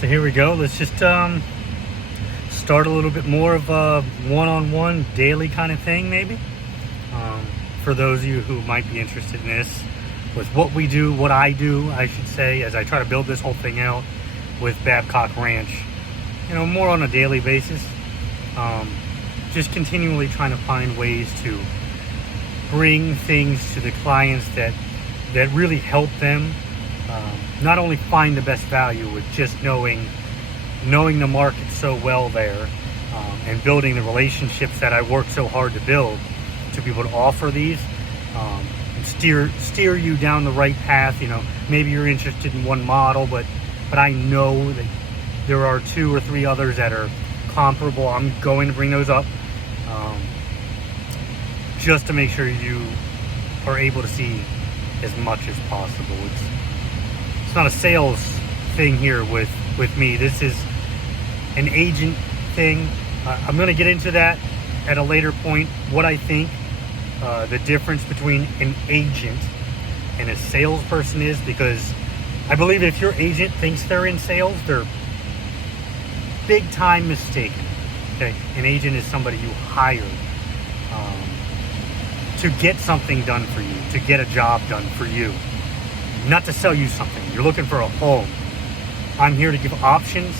So here we go. Let's just start a little bit more of a one-on-one daily kind of thing, maybe. For those of you who might be interested in this, with what we do, what I do, I should say, as I try to build this whole thing out with Babcock Ranch, you know, more on a daily basis. Just continually trying to find ways to bring things to the clients that really help them not only find the best value with just knowing the market so well there, and building the relationships that I work so hard to build to be able to offer these, and steer you down the right path. You know, maybe you're interested in one model, but I know that there are 2 or 3 others that are comparable. I'm going to bring those up, just to make sure you are able to see as much as possible. It's not a sales thing here with me. This is an agent thing. I'm going to get into that at a later point, what I think the difference between an agent and a salesperson is, because I believe if your agent thinks they're in sales, they're big time mistaken. Okay, an agent is somebody you hired to get something done for you, to get a job done for you, not to sell you something. You're looking for a home. I'm here to give options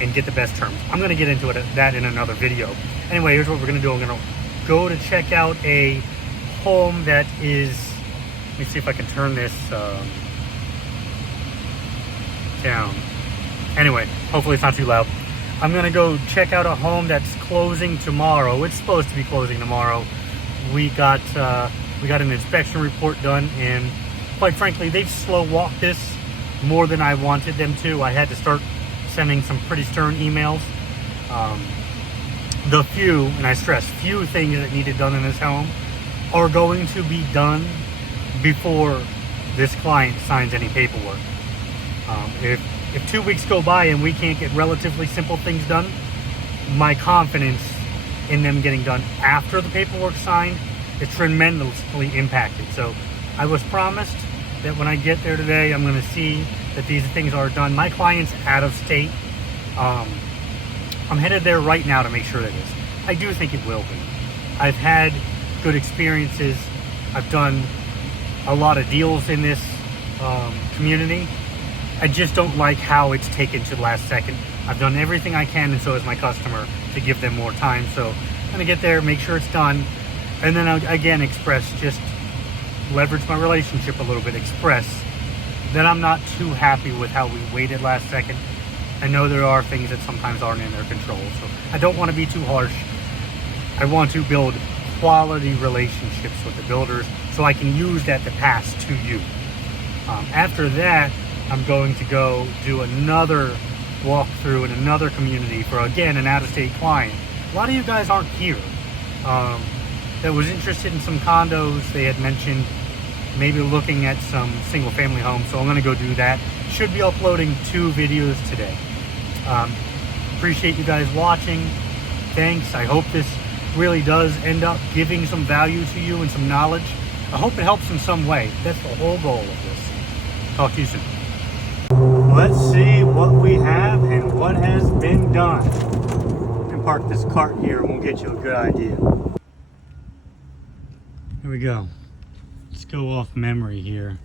and get the best terms. I'm going to get into that in another video. Anyway, here's what we're going to do. I'm going to go to check out a home that is, let me see if I can turn this down. Anyway, hopefully it's not too loud. I'm going to go check out a home that's closing tomorrow. It's supposed to be closing tomorrow. We got an inspection report done, and quite frankly, they've slow-walked this more than I wanted them to. I had to start sending some pretty stern emails. The few, and I stress few, things that needed done in this home are going to be done before this client signs any paperwork. If 2 weeks go by and we can't get relatively simple things done, my confidence in them getting done after the paperwork signed is tremendously impacted. So I was promised that when I get there today, I'm going to see that these things are done. My client's out of state. I'm headed there right now to make sure that it is. I do think it will be. I've had good experiences. I've done a lot of deals in this community. I just don't like how it's taken to the last second. I've done everything I can, and so has my customer, to give them more time. So I'm going to get there, make sure it's done, and then I'll again just leverage my relationship a little bit, express that I'm not too happy with how we waited last second. I know there are things that sometimes aren't in their control, so I don't want to be too harsh. I want to build quality relationships with the builders so I can use that to pass to you. After that, I'm going to go do another walkthrough in another community for, again, an out-of-state client. A lot of you guys aren't here. That was interested in some condos. They had mentioned maybe looking at some single-family homes, so I'm going to go do that. Should be uploading 2 videos today. Appreciate you guys watching. Thanks. I hope this really does end up giving some value to you and some knowledge. I hope it helps in some way. That's the whole goal of this. Talk to you soon. Let's see what we have and what has been done. I'm gonna park this cart here and we'll get you a good idea. Here we go. Let's go off memory here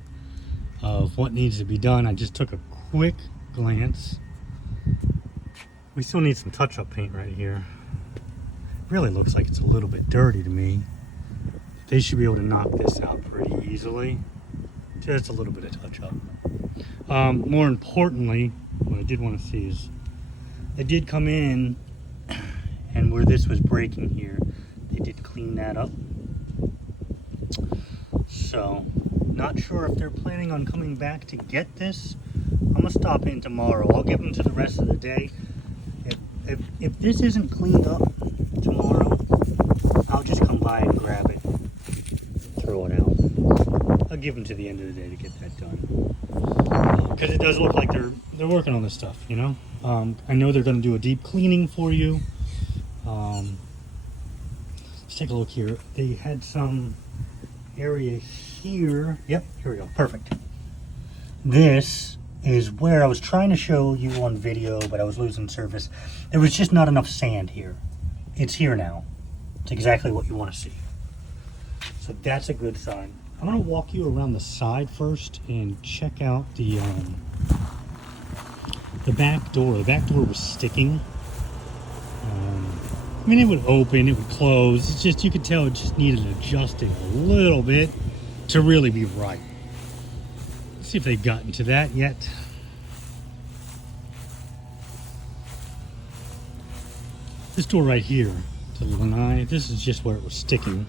of what needs to be done. I just took a quick glance. We still need some touch-up paint right here. Really looks like it's a little bit dirty to me. They should be able to knock this out pretty easily. Just a little bit of touch-up. More importantly, what I did want to see is I did come in, and where this was breaking here, they did clean that up. So, not sure if they're planning on coming back to get this. I'm gonna stop in tomorrow. I'll give them to the rest of the day. If this isn't cleaned up tomorrow, I'll just come by and grab it, throw it out. I'll give them to the end of the day to get that done. Because it does look like they're working on this stuff, you know. I know they're going to do a deep cleaning for you. Let's take a look here. They had some area here. Yep, here we go. Perfect. This is where I was trying to show you on video, but I was losing service. There was just not enough sand here. It's here now. It's exactly what you want to see. So that's a good sign. I'm going to walk you around the side first and check out the back door. The back door was sticking. I mean, it would open, it would close. It's just, you could tell it just needed adjusting a little bit to really be right. Let's see if they've gotten to that yet. This door right here to the lanai, this is just where it was sticking.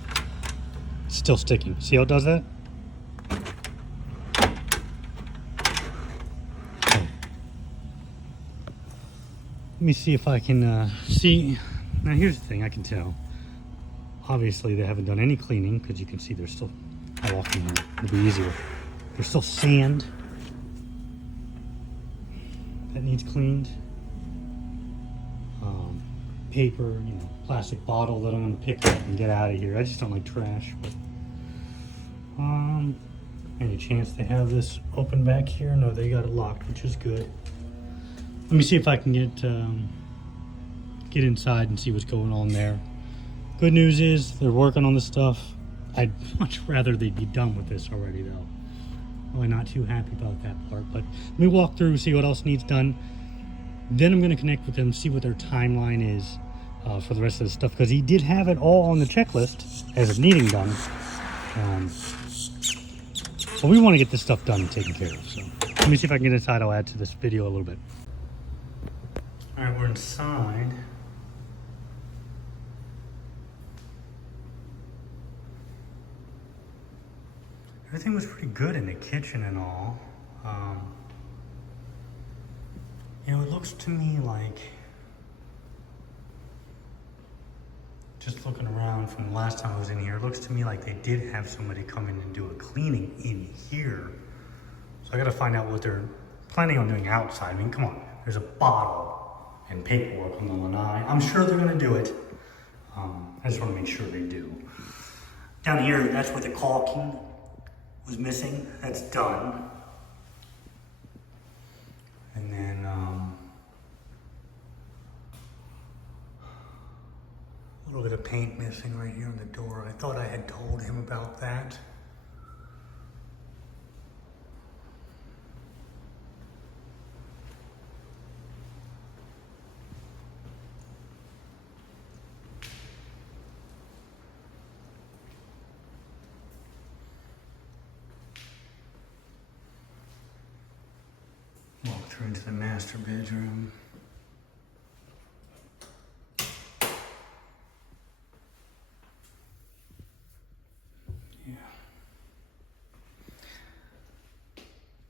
It's still sticking. See how it does that? Okay. Let me see if I can see. Now here's the thing, I can tell. Obviously they haven't done any cleaning because you can see there's still, I walk in here, it'll be easier. There's still sand that needs cleaned. Paper, you know, plastic bottle that I'm gonna pick up and get out of here. I just don't like trash, but any chance they have this open back here? No, they got it locked, which is good. Let me see if I can get inside and see what's going on there. Good news is they're working on the stuff. I'd much rather they'd be done with this already though. Really not too happy about that part, but let me walk through, see what else needs done. Then I'm gonna connect with them, see what their timeline is for the rest of the stuff, because he did have it all on the checklist as of needing done. But we want to get this stuff done and taken care of. So let me see if I can get inside. I'll add to this video a little bit. All right, we're inside. Everything was pretty good in the kitchen and all. You know, it looks to me like, just looking around from the last time I was in here, it looks to me like they did have somebody come in and do a cleaning in here. So I gotta find out what they're planning on doing outside. I mean, come on, there's a bottle and paperwork on the lanai. I'm sure they're gonna do it. I just wanna make sure they do. Down here, that's where the caulking was missing. That's done. And then, a little bit of paint missing right here on the door. I thought I had told him about that. Walk through into the master bedroom.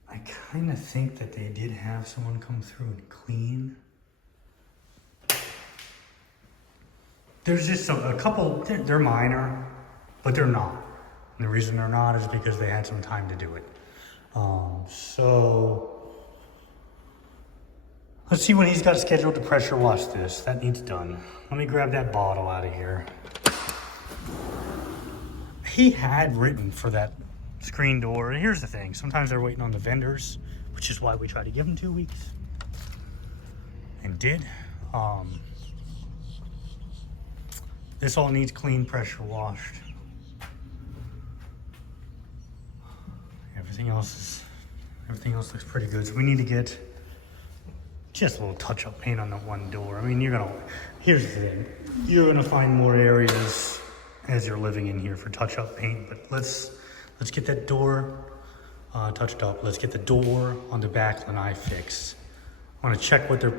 I kind of think that they did have someone come through and clean. There's just a couple, they're minor, but they're not. And the reason they're not is because they had some time to do it. So let's see when he's got scheduled to pressure wash this. That needs done. Let me grab that bottle out of here. He had written for that screen door. And here's the thing, sometimes they're waiting on the vendors, which is why we try to give them 2 weeks. And did. This all needs clean, pressure washed. Everything else looks pretty good. So we need to get just a little touch-up paint on the one door. I mean, here's the thing, you're gonna find more areas as you're living in here for touch-up paint, but let's get that door touched up. Let's get the door on the back lanai fixed. I want to check what they're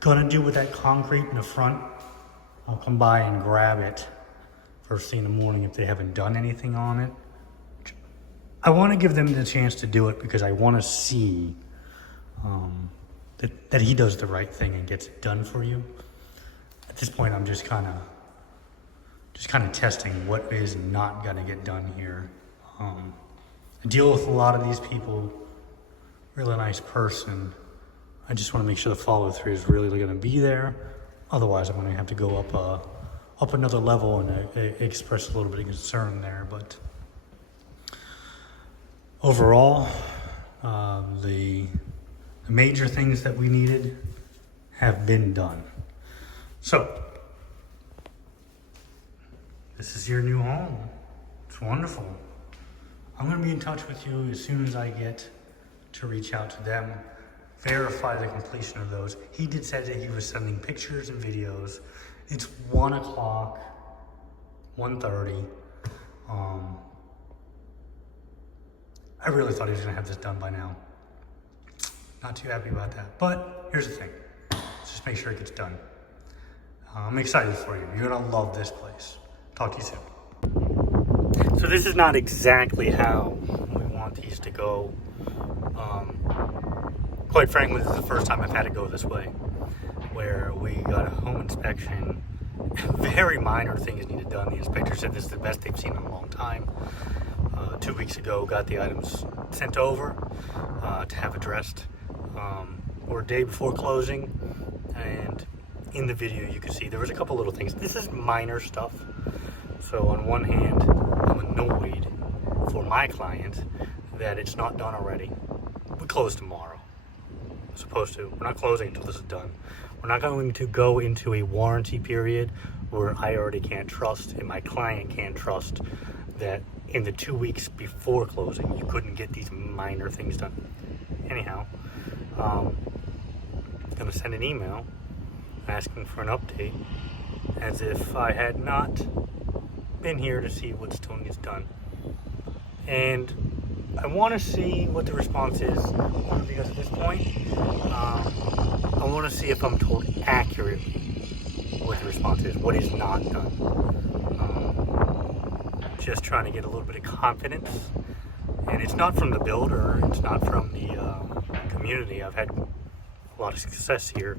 gonna do with that concrete in the front. I'll come by and grab it first thing in the morning if they haven't done anything on it. I want to give them the chance to do it because I want to see that he does the right thing and gets it done for you. At this point, I'm just kind of testing what is not gonna get done here. I deal with a lot of these people, really nice person. I just want to make sure the follow through is really going to be there. Otherwise, I'm going to have to go up another level and express a little bit of concern there. But overall, the The major things that we needed have been done. So, this is your new home. It's wonderful. I'm going to be in touch with you as soon as I get to reach out to them, verify the completion of those. He did say that he was sending pictures and videos. It's 1 o'clock, 1:30. I really thought he was going to have this done by now. Not too happy about that. But here's the thing. Just make sure it gets done. I'm excited for you. You're going to love this place. Talk to you soon. So this is not exactly how we want these to go. Quite frankly, this is the first time I've had to go this way, where we got a home inspection. Very minor things needed done. The inspector said this is the best they've seen in a long time. 2 weeks ago, got the items sent over to have addressed. Or a day before closing, and in the video you can see there was a couple little things. This is minor stuff. So on one hand, I'm annoyed for my client that it's not done already. We close tomorrow. We're supposed to. We're not closing until this is done. We're not going to go into a warranty period where I already can't trust and my client can't trust that in the 2 weeks before closing you couldn't get these minor things done. Anyhow, going to send an email asking for an update as if I had not been here to see what still needs done. And I want to see what the response is, because at this point, I want to see if I'm told accurately what the response is, what is not done. Just trying to get a little bit of confidence. And it's not from the builder, it's not from the community. I've had a lot of success here,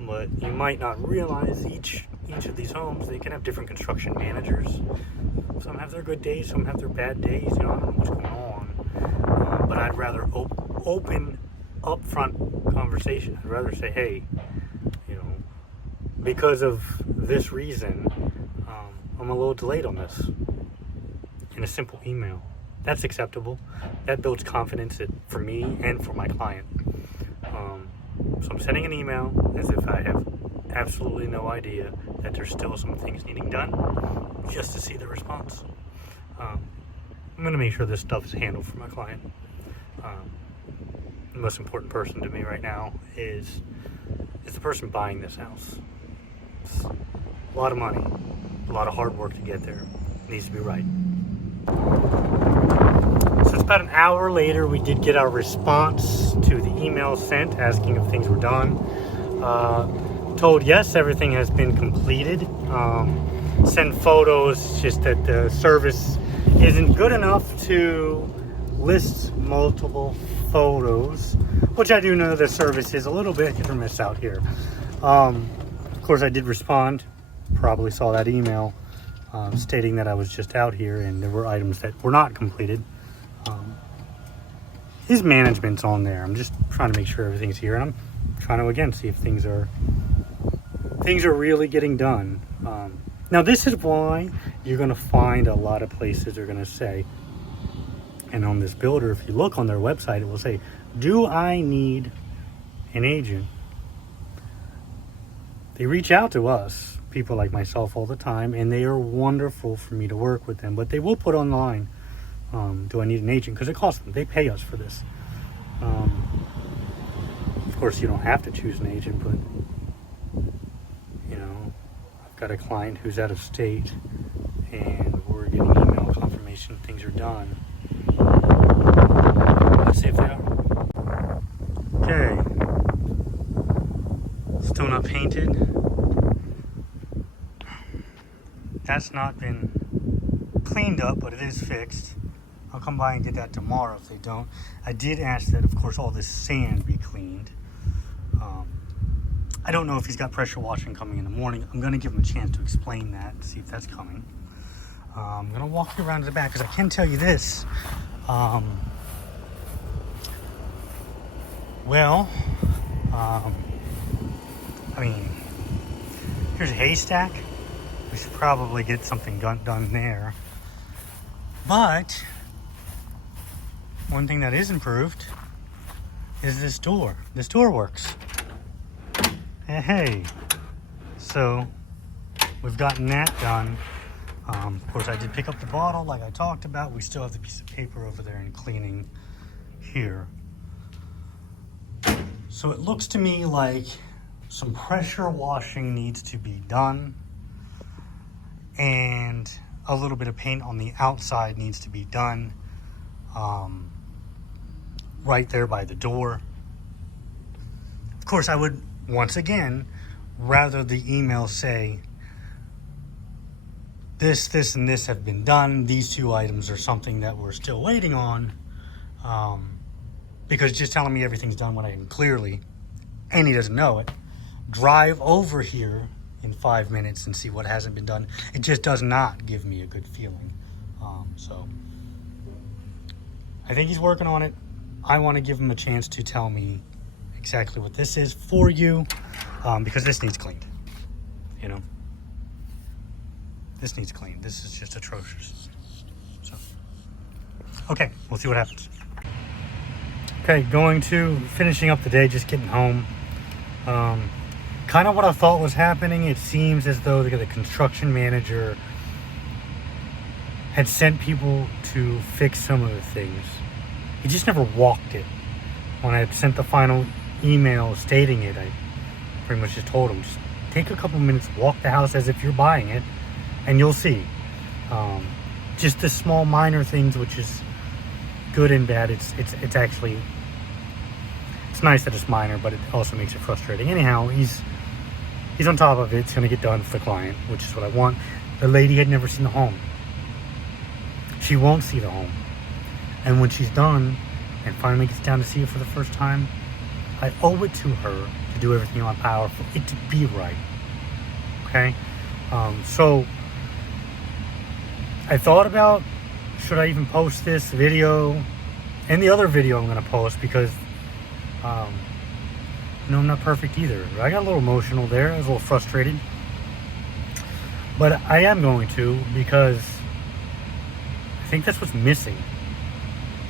but you might not realize each of these homes, they can have different construction managers. Some have their good days, some have their bad days. I don't know what's going on, but I'd rather open, upfront conversation. I'd rather say, hey, because of this reason, I'm a little delayed on this, in a simple email. That's acceptable. That builds confidence for me and for my client. So I'm sending an email as if I have absolutely no idea that there's still some things needing done, just to see the response. I'm going to make sure this stuff is handled for my client. The most important person to me right now is the person buying this house. It's a lot of money, a lot of hard work to get there. It needs to be right. So it's about an hour later, we did get our response to the email sent asking if things were done. Told yes, everything has been completed. Send photos, just that the service isn't good enough to list multiple photos, which I do know the service is a little bit hit or miss out here. Of course, I did respond, probably saw that email stating that I was just out here and there were items that were not completed. His management's on there. I'm just trying to make sure everything's here, and I'm trying to again see if things are really getting done. Now this is why you're going to find a lot of places are going to say, and on this builder, if you look on their website, it will say, do I need an agent? They reach out to us, people like myself, all the time, and they are wonderful for me to work with them, but they will put online, do I need an agent? Because it costs them. They pay us for this. Of course, you don't have to choose an agent, but I've got a client who's out of state, and we're getting email confirmation things are done. Let's see if they are. Okay. Still not painted. That's not been cleaned up, but it is fixed. I'll come by and get that tomorrow if they don't. I did ask that, of course, all this sand be cleaned. I don't know if he's got pressure washing coming in the morning. I'm going to give him a chance to explain that and see if that's coming. I'm going to walk you around to the back, because I can tell you this. I mean, here's a haystack. We should probably get something done there. But one thing that is improved is this door. This door works. Hey. So, we've gotten that done. Of course, I did pick up the bottle like I talked about. We still have the piece of paper over there and cleaning here. So it looks to me like some pressure washing needs to be done, and a little bit of paint on the outside needs to be done, right there by the door. Of course, I would, once again, rather the email say, this, and this have been done. These two items are something that we're still waiting on, because just telling me everything's done when I can clearly, and he doesn't know it, drive over here in 5 minutes and see what hasn't been done. It just does not give me a good feeling. So I think he's working on it. I want to give him a chance to tell me exactly what this is for you, because this needs cleaned. You know, this needs cleaned. This is just atrocious. So, okay, we'll see what happens. Okay, finishing up the day, just getting home. Kind of what I thought was happening. It seems as though the construction manager had sent people to fix some of the things. He just never walked it. When I had sent the final email stating it, I pretty much just told him, just take a couple minutes, walk the house as if you're buying it, and you'll see. Just the small minor things, which is good and bad. It's actually, it's nice that it's minor, but it also makes it frustrating. Anyhow, he's on top of it. It's going to get done for the client, which is what I want. The lady had never seen the home. She won't see the home. And when she's done and finally gets down to see it for the first time, I owe it to her to do everything in my power for it to be right. Okay? So I thought about, should I even post this video and the other video I'm going to post, because I'm not perfect either. I got a little emotional there. I was a little frustrated. But I am going to, because I think that's what's missing.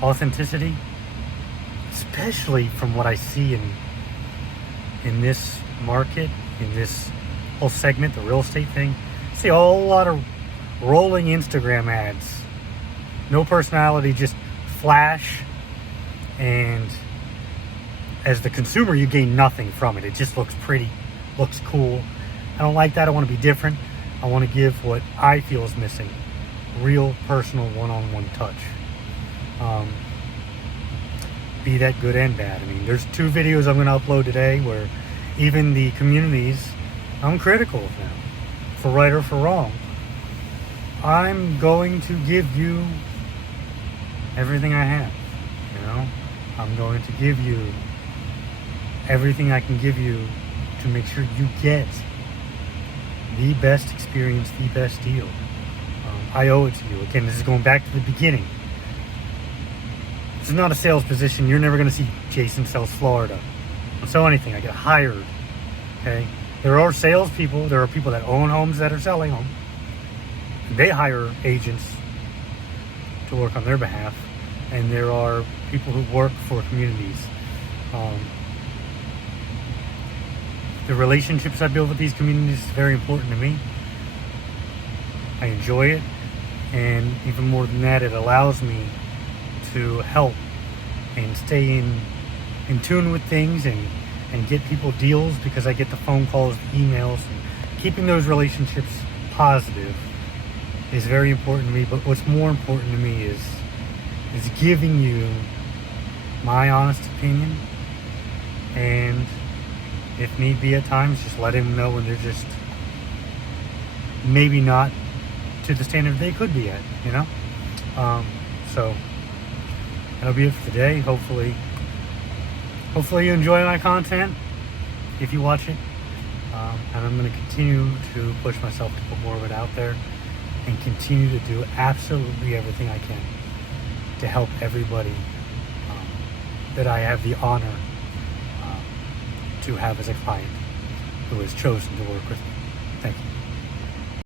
Authenticity. Especially from what I see in this market, in this whole segment, the real estate thing. I see a whole lot of rolling Instagram ads. No personality, just flash. And as the consumer, you gain nothing from it. It just looks pretty, looks cool. I don't like that. I want to be different. I want to give what I feel is missing. Real, personal, one-on-one touch. Be that good and bad. I mean, there's 2 videos I'm going to upload today where even the communities I'm critical of them, for right or for wrong. I'm going to give you everything I have, you know? I'm going to give you everything I can give you to make sure you get the best experience, the best deal. I owe it to you. Again, this is going back to the beginning. This is not a sales position. You're never going to see Jason sells Florida. Don't sell anything. I get hired. Okay? There are salespeople. There are people that own homes that are selling them. They hire agents to work on their behalf. And there are people who work for communities. The relationships I build with these communities is very important to me. I enjoy it. And even more than that, it allows me to help and stay in tune with things and get people deals, because I get the phone calls, the emails, and keeping those relationships positive is very important to me. But what's more important to me is giving you my honest opinion, and if need be at times, just letting them know when they're just maybe not to the standard they could be at, you know? So that'll be it for today. Hopefully you enjoy my content if you watch it. And I'm going to continue to push myself to put more of it out there and continue to do absolutely everything I can to help everybody that I have the honor to have as a client who has chosen to work with me.